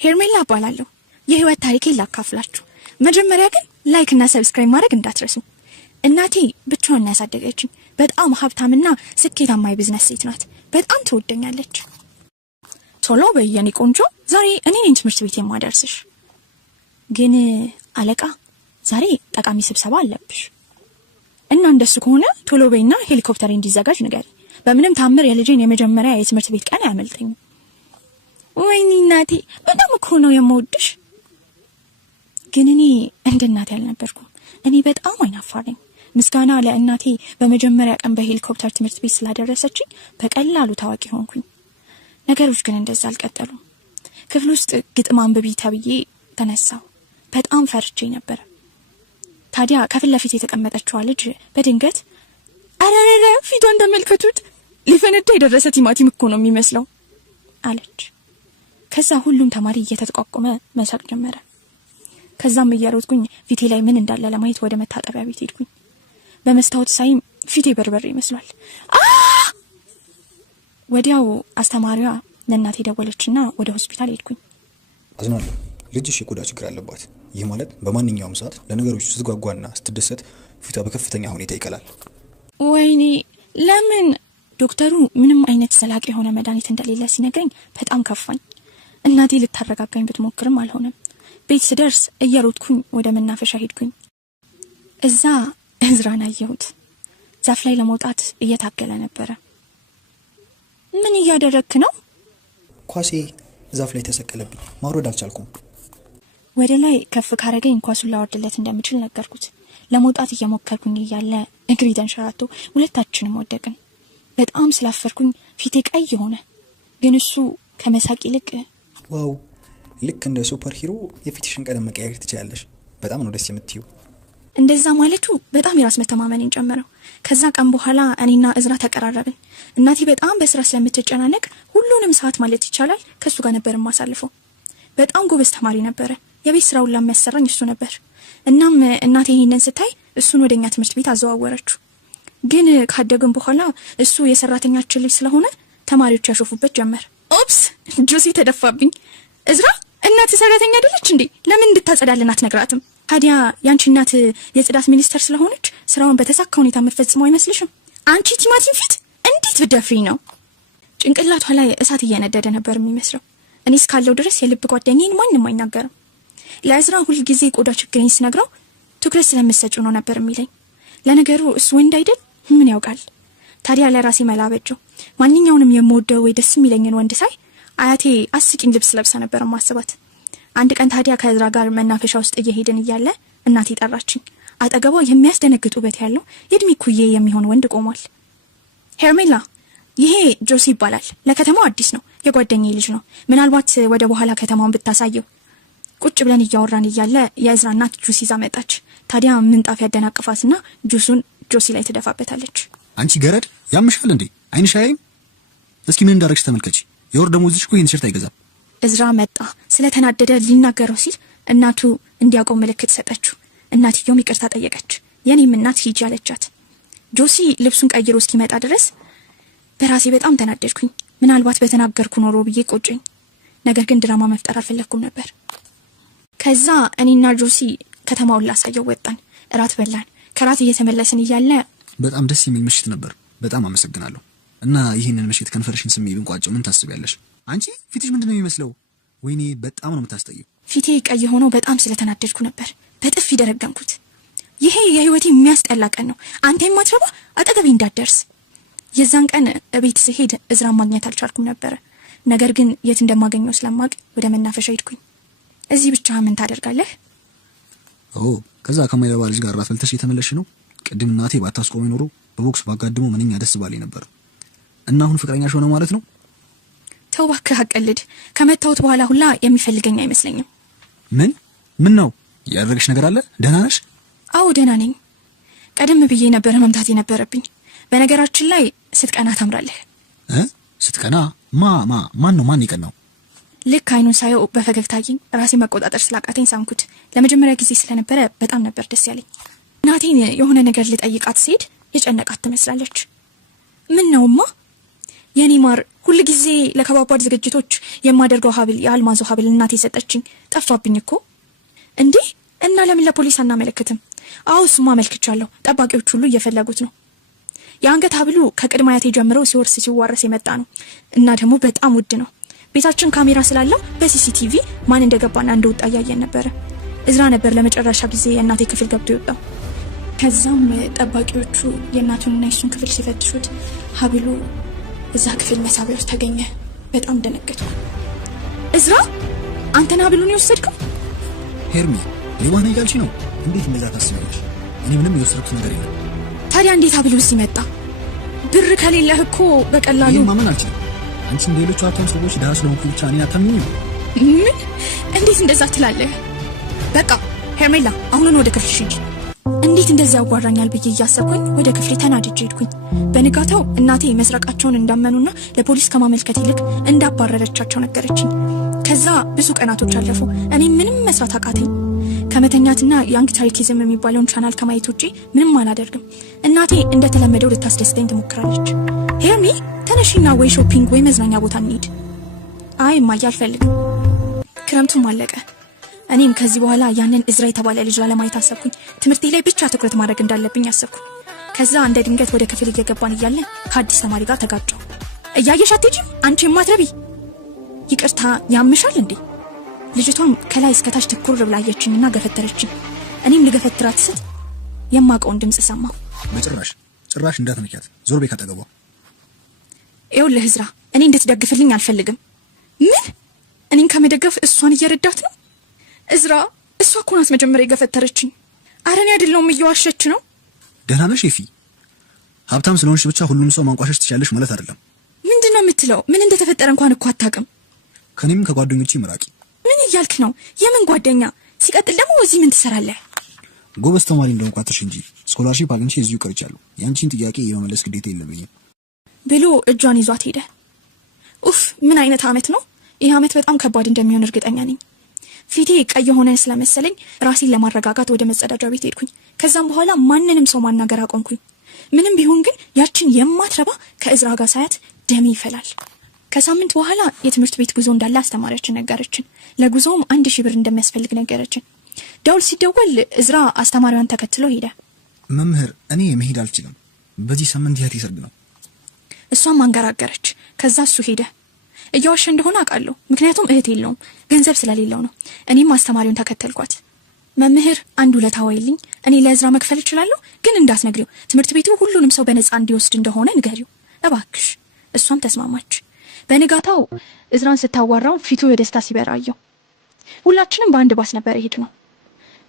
ሄርሜላ እባላለሁ። የህይወት ታሪኬን ላካፍላችሁ። መጀመሪያ ግን ላይክ እና ሰብስክራይብ ማድረግ እንዳትረሱ። እናቴ ብቻዋን ያሳደገችኝ በጣም ሀብታምና ስኬታማ የቢዝነስ ሴት ናት። በጣም ትወደኛለች። ቶሎ በየኔ ቆንጆ፣ ዛሬ እኔ ነኝ ትምህርት ቤት የማደርስሽ። ግን አለቃ ዛሬ ጠቃሚ ስብሰባ አለብሽ እና እንደሱ ከሆነ ቶሎ በይና ሄሊኮፕተር እንዲዘጋጅ ንገሪ። በምንም ታምር የልጄን የመጀመሪያ የትምህርት ቤት ቀን አያመልጠኝም። ወይኔ እናቴ በጣም እኮ ነው የምወድሽ። ግን እኔ እንደ እናቴ አልነበርኩም። እኔ በጣም አይናፋር ነኝ። ምስጋና ለእናቴ በመጀመሪያ ቀን በሄሊኮፕተር ትምህርት ቤት ስላደረሰችኝ በቀላሉ ታዋቂ ሆንኩኝ። ነገሮች ግን እንደዛ አልቀጠሉም። ክፍል ውስጥ ግጥም አንብቢ ተብዬ ተነሳው። በጣም ፈርቼ ነበር። ታዲያ ከፊት ለፊት የተቀመጠችው ልጅ በድንገት አረረረ ፊቷን ተመልከቱት፣ ሊፈነዳ የደረሰ ቲማቲም እኮ ነው የሚመስለው አለች። ከዛ ሁሉም ተማሪ እየተጠቋቆመ መሳቅ ጀመረ። ከዛም እየሮጥኩኝ ፊቴ ላይ ምን እንዳለ ለማየት ወደ መታጠቢያ ቤት ሄድኩኝ። በመስታወት ሳይም ፊቴ በርበሬ ይመስላል። ወዲያው አስተማሪዋ ለእናቴ ደወለችና ወደ ሆስፒታል ሄድኩኝ። አዝናለሁ፣ ልጅሽ የቆዳ ችግር አለባት። ይህ ማለት በማንኛውም ሰዓት ለነገሮች ስትጓጓና ስትደሰት ፊቷ በከፍተኛ ሁኔታ ይቀላል። ወይኔ ለምን? ዶክተሩ ምንም አይነት ዘላቂ የሆነ መድኃኒት እንደሌለ ሲነግረኝ በጣም ከፋኝ። እናቴ ልታረጋጋኝ ብትሞክርም አልሆነም። ቤት ስደርስ እየሮጥኩኝ ወደ መናፈሻ ሄድኩኝ። እዛ እዝራን አየሁት። ዛፍ ላይ ለመውጣት እየታገለ ነበረ። ምን እያደረግክ ነው? ኳሴ ዛፍ ላይ ተሰቀለብኝ፣ ማውረድ አልቻልኩም። ወደ ላይ ከፍ ካረገኝ ኳሱን ላወርድለት እንደምችል ነገርኩት። ለመውጣት እየሞከርኩኝ እያለ እግሬ ተንሸራቶ ሁለታችንም ወደቅን። በጣም ስላፈርኩኝ ፊቴ ቀይ ሆነ። ግን እሱ ከመሳቅ ይልቅ ዋው፣ ልክ እንደ ሱፐር ሂሮ የፊትሽን ቀለም መቀየር ትችላለሽ፣ በጣም ነው ደስ የምትዩ። እንደዛ ማለቱ በጣም የራስ መተማመኔን ጨመረው። ከዛ ቀን በኋላ እኔና እዝራ ተቀራረብን። እናቴ በጣም በስራ ስለምትጨናነቅ ሁሉንም ሰዓት ማለት ይቻላል ከሱ ጋር ነበር የማሳልፈው። በጣም ጎበዝ ተማሪ ነበረ። የቤት ስራውን ለሚያሰራኝ እሱ ነበር። እናም እናቴ ይሄንን ስታይ እሱን ወደኛ ትምህርት ቤት አዘዋወረችው። ግን ካደግን በኋላ እሱ የሰራተኛችን ልጅ ስለሆነ ተማሪዎች ያሾፉበት ጀመር። ኦፕስ፣ ጆሲ ተደፋብኝ። እዝራ እናት ሰራተኛ አይደለች እንዴ? ለምን እንድታጸዳልን አትነግራትም? ታዲያ ያንቺ እናት የጽዳት ሚኒስተር ስለሆነች ስራውን በተሳካ ሁኔታ መፈጽመው አይመስልሽም? አንቺ ቲማቲም ፊት እንዴት ብደፍሪኝ ነው? ጭንቅላቷ ላይ እሳት እየነደደ ነበር የሚመስለው። እኔ እስካለው ድረስ የልብ ጓደኛዬን ማንም አይናገርም። ለእዝራ ሁል ጊዜ ቆዳ ችግሬን ስነግረው ትኩረት ስለምትሰጪው ነው ነበር የሚለኝ። ለነገሩ እሱ ወንድ አይደል? ምን ያውቃል? ታዲያ ለራሴ መላ በጀው። ማንኛውንም የምወደው ወይ ደስ የሚለኝን ወንድ ሳይ አያቴ አስቂኝ ልብስ ለብሳ ነበር ማስባት። አንድ ቀን ታዲያ ከእዝራ ጋር መናፈሻ ውስጥ እየሄድን እያለ እናቴ ጠራችኝ። አጠገቧ የሚያስደነግጥ ውበት ያለው የእድሜ ኩዬ የሚሆን ወንድ ቆሟል። ሄርሜላ፣ ይሄ ጆሲ ይባላል። ለከተማው አዲስ ነው። የጓደኛዬ ልጅ ነው። ምናልባት ወደ በኋላ ከተማውን ብታሳየው። ቁጭ ብለን እያወራን እያለ የእዝራ እናት ጁስ ይዛ መጣች። ታዲያ ምንጣፍ ያደናቅፋትና ጁሱን ጆሲ ላይ ትደፋበታለች። አንቺ ገረድ ያምሻል እንዴ? አይንሽ አያይም? እስኪ ምን እንዳረግሽ ተመልከቺ። የወር ደሞዝሽ እኮ ይሄን ቲሸርት አይገዛም። እዝራ መጣ። ስለተናደደ ሊናገረው ሲል እናቱ እንዲያቆም ምልክት ሰጠችው። እናትየውም ይቅርታ ጠየቀች። የኔም እናት ሂጂ አለቻት። ጆሲ ልብሱን ቀይሮ እስኪመጣ ድረስ በራሴ በጣም ተናደድኩኝ። ምናልባት በተናገርኩ ኖሮ ብዬ ቆጨኝ። ነገር ግን ድራማ መፍጠር አልፈለኩም ነበር። ከዛ እኔና ጆሲ ከተማውን ላሳየው ወጣን። እራት በላን። ከራት እየተመለስን እያለ በጣም ደስ የሚል ምሽት ነበር። በጣም አመሰግናለሁ። እና ይህንን ምሽት ከንፈርሽን ስሜ ብንቋጨው ምን ታስቢያለሽ? አንቺ ፊትሽ ምንድነው የሚመስለው? ወይኔ በጣም ነው የምታስጠየው። ፊቴ ቀይ ሆኖ በጣም ስለተናደድኩ ነበር በጥፊ ደረገምኩት። ይሄ የህይወቴ የሚያስጠላ ቀን ነው። አንተ የማትረባ አጠገቤ እንዳትደርስ። የዛን ቀን እቤት ስሄድ እዝራን ማግኘት አልቻልኩም ነበር። ነገር ግን የት እንደማገኘው ስለማቅ ወደ መናፈሻ ሄድኩኝ። እዚህ ብቻ ምን ታደርጋለህ? ከዛ ከማይረባ ልጅ ጋር ራት በልተሽ የተመለሽ ነው? ቅድም እናቴ ባታስቆመኝ ኖሮ በቦክስ ባጋድሞ ምንኛ ደስ ባለኝ ነበር። እና አሁን ፍቅረኛሽ ሆነ ማለት ነው? ተው እባክህ አቀልድ። ከመታወት በኋላ ሁላ የሚፈልገኝ አይመስለኝም። ምን ነው ያደረግሽ ነገር አለ? ደህና ነሽ? አዎ ደህና ነኝ። ቀደም ብዬ ነበር መምታት የነበረብኝ። በነገራችን ላይ ስትቀና ታምራለህ። ስትቀና? ማን ነው ማን ይቀናው? ልክ አይኑን ሳየው በፈገግታዬ ራሴ መቆጣጠር ስላቃተኝ ሳምኩት። ለመጀመሪያ ጊዜ ስለነበረ በጣም ነበር ደስ ያለኝ። እናቴን የሆነ ነገር ልጠይቃት ሲሄድ የጨነቃት ትመስላለች። ምን ነውማ? የኔ ማር ሁል ጊዜ ለከባባድ ዝግጅቶች የማደርገው ሀብል የአልማዞ ሀብል እናቴ ሰጠችኝ። ጠፋብኝ እኮ እንዴ! እና ለምን ለፖሊስ አናመለክትም? አዎ እሱማ አመልክቻለሁ። ጠባቂዎች ሁሉ እየፈለጉት ነው። የአንገት ሀብሉ ከቅድመ አያቴ ጀምሮ ሲወርስ ሲዋረስ የመጣ ነው እና ደግሞ በጣም ውድ ነው። ቤታችን ካሜራ ስላለው በሲሲቲቪ ማን እንደገባና እንደወጣ እያየን ነበረ። እዝራ ነበር ለመጨረሻ ጊዜ የእናቴ ክፍል ገብቶ የወጣው። ከዛም ጠባቂዎቹ የእናቱንና የሱን ክፍል ሲፈትሹት ሀብሉ እዛ ክፍል መሳቢያ ውስጥ ተገኘ። በጣም ደነገጥኩ። እዝራ አንተን ሀብሉን የወሰድከው? ሄርሚ ሌባ ነኝ እያልሽ ነው? እንዴት እንደዛ ታስቢያለሽ? እኔ ምንም የወሰድኩት ነገር የለም። ታዲያ እንዴት ሀብሉ እዚህ መጣ? ብር ከሌለህ እኮ በቀላሉ ይሄን ማመን አልችልም። አንቺ እንደ ሌሎቹ ሀብታም ሰዎች ድሃ ስለሆንኩ ብቻ እኔን አታምኚኝም? ምን? እንዴት እንደዛ ትላለህ? በቃ ሄርሜላ አሁኑን ወደ ክፍልሽ ሂጂ። እንዴት እንደዚህ ያጓራኛል ብዬ እያሰብኩኝ ወደ ክፍሌ ተናድጄ ሄድኩኝ። በንጋታው እናቴ መስረቃቸውን እንዳመኑና ለፖሊስ ከማመልከት ይልቅ እንዳባረረቻቸው ነገረችኝ። ከዛ ብዙ ቀናቶች አለፉ። እኔ ምንም መስራት አቃተኝ። ከመተኛትና ያንግ ታሪኪዝም የሚባለውን ቻናል ከማየት ውጪ ምንም አላደርግም። እናቴ እንደተለመደው ልታስደስተኝ ትሞክራለች። ሄርሚ ተነሺና ወይ ሾፒንግ ወይ መዝናኛ ቦታ እንሂድ። አይ እማዬ አልፈልግም። ክረምቱም አለቀ። እኔም ከዚህ በኋላ ያንን እዝራ የተባለ ልጅ ለማየት አሰብኩኝ። ትምህርቴ ላይ ብቻ ትኩረት ማድረግ እንዳለብኝ አሰብኩኝ። ከዛ እንደ ድንገት ወደ ክፍል እየገባን እያለን ከአዲስ ተማሪ ጋር ተጋጨሁ። እያየሽ አትሄጂም አንቺ የማትረቢ! ይቅርታ ያምሻል እንዴ? ልጅቷም ከላይ እስከታች ትኩር ብላ አየችኝና ገፈተረችኝ። እኔም ልገፈትራት ስት የማውቀውን ድምጽ ሰማሁ። ጭራሽ እንዳትነኪያት፣ ዞር በይ ካጠገቧ። ይኸውልህ እዝራ እኔ እንድትደግፍልኝ አልፈልግም። ምን? እኔን ከመደገፍ እሷን እየረዳት ነው? እዝራ እሷ እኮ ናት መጀመሪያ የገፈተረችኝ። አረ እኔ አይደለሁም፣ እየዋሸች ነው። ደህና ነሽ ኤፊ? ሀብታም ስለሆንሽ ብቻ ሁሉንም ሰው ማንቋሸሽ ትችያለሽ ማለት አይደለም። ምንድን ነው የምትለው? ምን እንደተፈጠረ እንኳን እኮ አታውቅም። ከኔም ከጓደኞቼ ምራቂ። ምን እያልክ ነው? የምን ጓደኛ? ሲቀጥል ደግሞ እዚህ ምን ትሰራለህ? ጎበዝ ተማሪ እንደሆንኩ አትርሽ እንጂ ስኮላርሺፕ አግኝቼ እዚሁ ቀርቻለሁ። ያንቺን ጥያቄ የመመለስ ግዴታ የለብኝም ብሎ እጇን ይዟት ሄደ። ኡፍ ምን አይነት አመት ነው ይህ አመት! በጣም ከባድ እንደሚሆን እርግጠኛ ነኝ። ፊቴ ቀይ የሆነ ስለመሰለኝ ራሴን ለማረጋጋት ወደ መጸዳጃ ቤት ሄድኩኝ። ከዛም በኋላ ማንንም ሰው ማናገር አቆምኩኝ። ምንም ቢሆን ግን ያችን የማትረባ ከእዝራ ጋር ሳያት ደሜ ይፈላል። ከሳምንት በኋላ የትምህርት ቤት ጉዞ እንዳለ አስተማሪያችን ነገረችን። ለጉዞውም 1000 ብር እንደሚያስፈልግ ነገረችን። ደውል ሲደወል እዝራ አስተማሪዋን ተከትሎ ሄደ። መምህር እኔ መሄድ አልችልም፣ በዚህ ሳምንት የእህቴ ሰርግ ነው። እሷም አንገራገረች። ከዛ እሱ ሄደ። እየዋሸ እንደሆነ አውቃለሁ፣ ምክንያቱም እህት የለውም፣ ገንዘብ ስለሌለው ነው። እኔም አስተማሪውን ተከተልኳት። መምህር አንድ ውለታ ዋይልኝ፣ እኔ ለእዝራ መክፈል እችላለሁ፣ ግን እንዳትነግሪው፣ ትምህርት ቤቱ ሁሉንም ሰው በነፃ እንዲወስድ እንደሆነ ንገሪው እባክሽ። እሷም ተስማማች። በንጋታው እዝራን ስታዋራው ፊቱ በደስታ ሲበራ አየው። ሁላችንም በአንድ ባስ ነበር የሄድነው።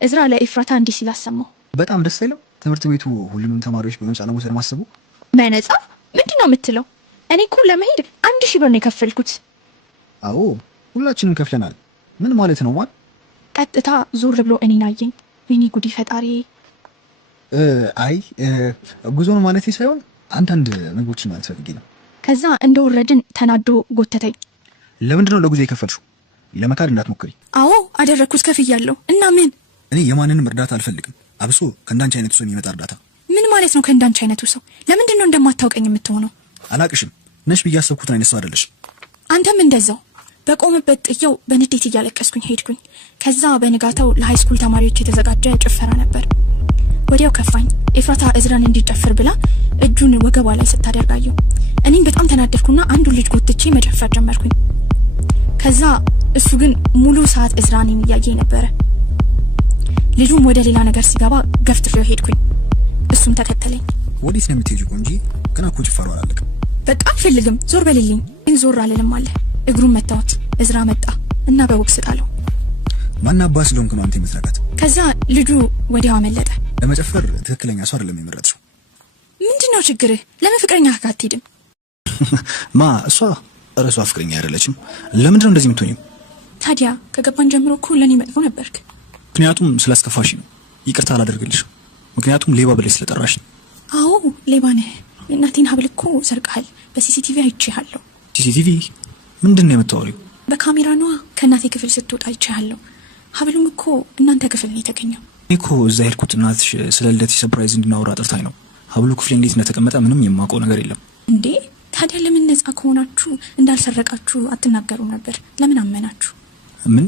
እዝራ ለኤፍራታ እንዲህ ሲል አሰማው። በጣም ደስ ይለው ትምህርት ቤቱ ሁሉንም ተማሪዎች በነፃ ለመውሰድ ማሰቡ። በነፃ ምንድን ነው የምትለው? እኔ እኮ ለመሄድ 1000 ብር ነው የከፈልኩት። አዎ ሁላችንም ከፍለናል። ምን ማለት ነው? ማለት ቀጥታ ዞር ብሎ እኔን አየኝ። ወይኔ ጉዲ ፈጣሪ። አይ ጉዞን ማለት ሳይሆን አንዳንድ ምግቦችን ማለት ፈልጌ ነው። ከዛ እንደወረድን ተናዶ ጎተተኝ። ለምንድን ነው ለጉዞ የከፈልሽው? ለመካድ እንዳትሞክሪ። አዎ አደረግኩት፣ ከፍያለሁ። እና ምን? እኔ የማንንም እርዳታ አልፈልግም፣ አብሶ ከእንዳንቺ አይነቱ ሰው የሚመጣ እርዳታ። ምን ማለት ነው ከእንዳንቺ አይነቱ ሰው? ለምንድን ነው እንደማታውቀኝ የምትሆነው? አላቅሽም። ነሽ ብዬ ያሰብኩትን አይነት ሰው አይደለሽም። አንተም እንደዛው። በቆመበት ጥየው በንዴት እያለቀስኩኝ ሄድኩኝ። ከዛ በንጋታው ለሃይስኩል ተማሪዎች የተዘጋጀ ጭፈራ ነበር። ወዲያው ከፋኝ። ኤፍራታ እዝራን እንዲጨፍር ብላ እጁን ወገቧ ላይ ስታደርጋየው እኔም በጣም ተናደድኩና አንዱን ልጅ ጎትቼ መጨፈር ጀመርኩኝ። ከዛ እሱ ግን ሙሉ ሰዓት እዝራን እያየኝ ነበረ። ልጁም ወደ ሌላ ነገር ሲገባ ገፍትሬው ሄድኩኝ። እሱም ተከተለኝ። ወዴት ነው የምትሄጂው? ቆንጂ ገና እኮ ጭፈራው አላለቀም። በቃ አልፈልግም፣ ዞር በልልኝ። ግን ዞር አልልም አለ። እግሩን መታወት። እዝራ መጣ እና በቦክስ ጣለው። ማን አባ ስለሆንክ ነው አንተ የምትነካት? ከዛ ልጁ ወዲያው አመለጠ። ለመጨፈር ትክክለኛ ሰው አይደለም የመረጥሽው። ምንድነው ችግርህ? ለምን ፍቅረኛ ጋር አትሄድም? እሷ እረሷ ፍቅረኛ አይደለችም። ለምንድነው እንደዚህ የምትሆኚው? ታዲያ ከገባን ጀምሮ እኮ ለኔ መጥፎ ነበርክ። ምክንያቱም ስላስከፋሽ ነው። ይቅርታ አላደርግልሽም፣ ምክንያቱም ሌባ ብለሽ ስለጠራሽ ነው። አዎ ሌባ ነህ። የእናቴን ሀብል እኮ ሰርቀሃል። በሲሲቲቪ አይቼሃለሁ። ሲሲቲቪ? ምንድነው የምታወሪው? በካሜራ ነዋ። ከእናቴ ክፍል ስትወጣ አይቼሃለሁ። ሀብሉም እኮ እናንተ ክፍል ነው የተገኘው። እኔ እኮ እዛ ሄድኩት እናትሽ ስለ ልደትሽ ሰርፕራይዝ እንድናወራ ጠርታኝ ነው። ሀብሉ ክፍሌ እንዴት እንደተቀመጠ ምንም የማውቀው ነገር የለም። እንዴ ታዲያ ለምን ነፃ ከሆናችሁ እንዳልሰረቃችሁ አትናገሩም ነበር? ለምን አመናችሁ? ምን?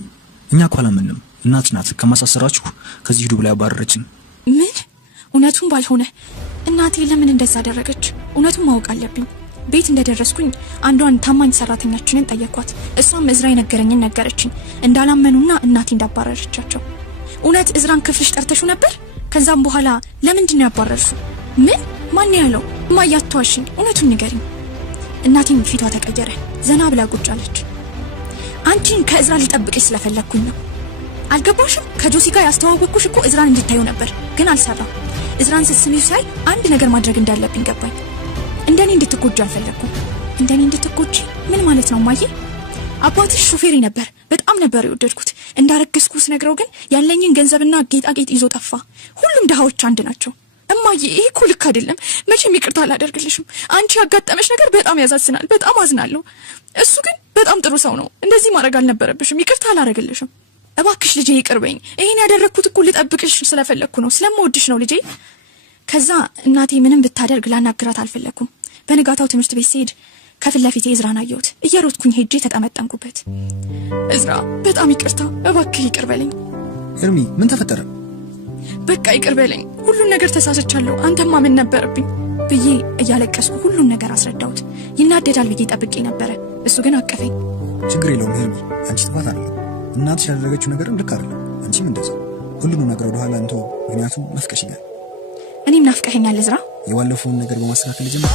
እኛ እኮ አላመንም። እናት ናት ከማሳሰራችሁ ከዚህ ሂዱ ብላ ያባረረችን። ምን? እውነቱን ባልሆነ እናቴ ለምን እንደዛ አደረገች? እውነቱን ማወቅ አለብኝ። ቤት እንደደረስኩኝ አንዷን ታማኝ ሰራተኛችንን ጠየኳት። እሷም እዝራ የነገረኝን ነገረችኝ፣ እንዳላመኑና እናቴ እንዳባረረቻቸው። እውነት እዝራን ክፍልሽ ጠርተሹ ነበር? ከዛም በኋላ ለምንድን ነው ያባረርሹ? ምን? ማን ያለው? ማያቷሽኝ፣ እውነቱን ንገሪኝ። እናቴም ፊቷ ተቀየረ፣ ዘና ብላ ቁጭ አለች። አንቺን ከእዝራ ልጠብቅሽ ስለፈለግኩኝ ነው። አልገባሽም? ከጆሲ ጋር ያስተዋወቅኩሽ እኮ እዝራን እንድታዩ ነበር፣ ግን አልሰራም። እዝራን ስትስሚው ሳይ አንድ ነገር ማድረግ እንዳለብኝ ገባኝ። እንደኔ እንድትጎጂ አልፈለግኩም። እንደኔ እንድትጎጂ ምን ማለት ነው ማዬ? አባትሽ ሹፌሪ ነበር፣ በጣም ነበር የወደድኩት። እንዳረገዝኩ ስነግረው ግን ያለኝን ገንዘብና ጌጣጌጥ ይዞ ጠፋ። ሁሉም ድሃዎች አንድ ናቸው። እማዬ ይሄ እኮ ልክ አይደለም። መቼም ይቅርታ አላደርግልሽም። አንቺ ያጋጠመሽ ነገር በጣም ያሳዝናል። በጣም አዝናለሁ። እሱ ግን በጣም ጥሩ ሰው ነው። እንደዚህ ማድረግ አልነበረብሽም። ይቅርታ አላደርግልሽም። እባክሽ ልጄ ይቅርበኝ። ይሄን ያደረግኩት እኮ ልጠብቅሽ ስለፈለግኩ ነው፣ ስለምወድሽ ነው ልጄ። ከዛ እናቴ ምንም ብታደርግ ላናግራት አልፈለግኩም። በንጋታው ትምህርት ቤት ስሄድ ከፊት ለፊቴ እዝራን አየሁት። እየሮጥኩኝ ሄጄ ተጠመጠምኩበት። እዝራ በጣም ይቅርታ፣ እባክህ ይቅር በለኝ። ኤርሚ ምን ተፈጠረ? በቃ ይቅር በለኝ፣ ሁሉን ነገር ተሳስቻለሁ፣ አንተማ ምን ነበረብኝ ብዬ እያለቀስኩ ሁሉን ነገር አስረዳሁት። ይናደዳል ብዬ ጠብቄ ነበረ፣ እሱ ግን አቀፈኝ። ችግር የለውም ኤርሚ፣ አንቺ ጥፋት አይደለም። እናትሽ ያደረገችው ነገርም ልክ አይደለም። አንቺም እንደዛ ሁሉንም ነገር ወደ ኋላ እንተው፣ ምክንያቱም ናፍቀሽኛል። እኔም ናፍቀኸኛል እዝራ። የባለፈውን ነገር በማስተካከል ጀምር።